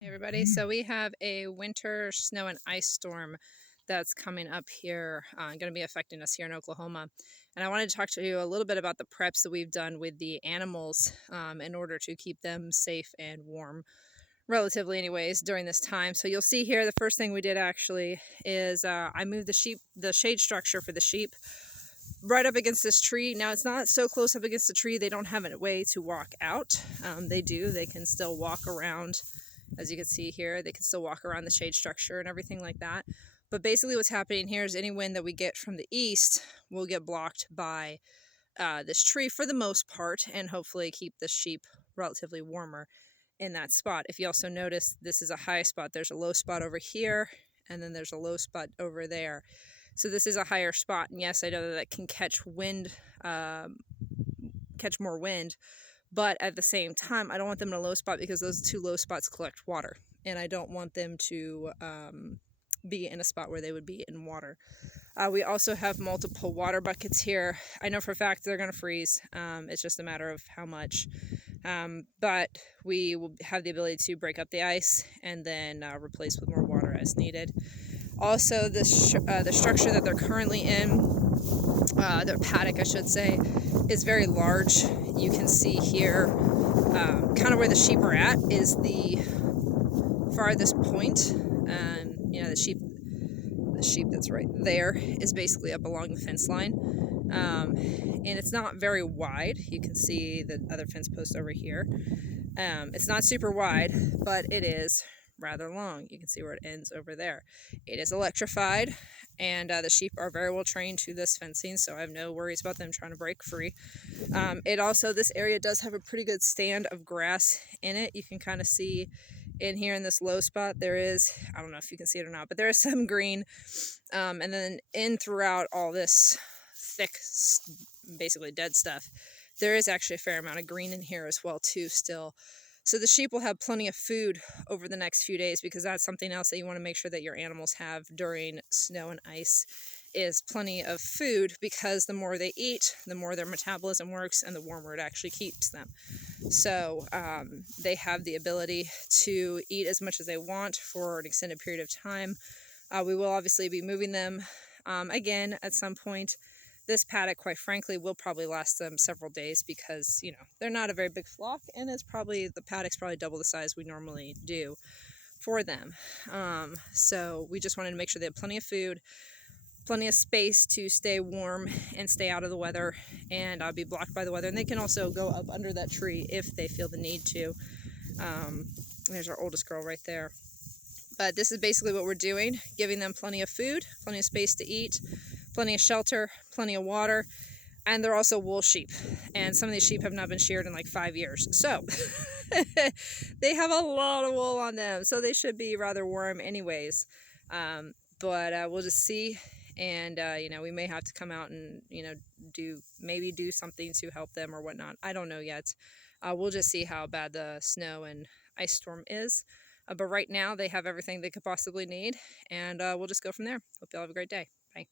Hey everybody, so we have a winter snow and ice storm that's coming up here, going to be affecting us here in Oklahoma. And I wanted to talk to you a little bit about the preps that we've done with the animals in order to keep them safe and warm, relatively anyways, during this time. So you'll see here, the first thing we did actually is I moved the shade structure for the sheep right up against this tree. Now it's not so close up against the tree, they don't have a way to walk out. They can still walk around. As you can see here, they can still walk around the shade structure and everything like that. But basically what's happening here is any wind that we get from the east will get blocked by this tree for the most part, and hopefully keep the sheep relatively warmer in that spot. If you also notice, this is a high spot. There's a low spot over here, and then there's a low spot over there. So this is a higher spot, and yes, I know that can catch wind, catch more wind, but at the same time, I don't want them in a low spot because those two low spots collect water, and I don't want them to be in a spot where they would be in water. We also have multiple water buckets here. I know for a fact they're going to freeze. It's just a matter of how much. But we will have the ability to break up the ice and then replace with more water as needed. Also, the structure that they're currently in, their paddock I should say, is very large. You can see here kind of where the sheep are at is the farthest point. The sheep that's right there is basically up along the fence line. And it's not very wide. You can see the other fence post over here. It's not super wide, but it is rather long. You can see where it ends over there. It is electrified, and the sheep are very well trained to this fencing, so I have no worries about them trying to break free. This area does have a pretty good stand of grass in it. You can kind of see in here in this low spot there is, I don't know if you can see it or not, but there is some green, and then in throughout all this thick, basically dead stuff, there is actually a fair amount of green in here as well too still. So the sheep will have plenty of food over the next few days, because that's something else that you want to make sure that your animals have during snow and ice, is plenty of food, because the more they eat, the more their metabolism works and the warmer it actually keeps them. So they have the ability to eat as much as they want for an extended period of time. We will obviously be moving them again at some point. This paddock, quite frankly, will probably last them several days, because, you know, they're not a very big flock, and the paddock's probably double the size we normally do for them. So we just wanted to make sure they have plenty of food, plenty of space to stay warm and stay out of the weather, and be blocked by the weather. And they can also go up under that tree if they feel the need to. There's our oldest girl right there. But this is basically what we're doing, giving them plenty of food, plenty of space to eat, plenty of shelter, plenty of water, and they're also wool sheep. And some of these sheep have not been sheared in like 5 years. So they have a lot of wool on them, so they should be rather warm anyways. But we'll just see. And, we may have to come out and, do something to help them or whatnot. I don't know yet. We'll just see how bad the snow and ice storm is. But right now they have everything they could possibly need, and we'll just go from there. Hope you all have a great day. Bye.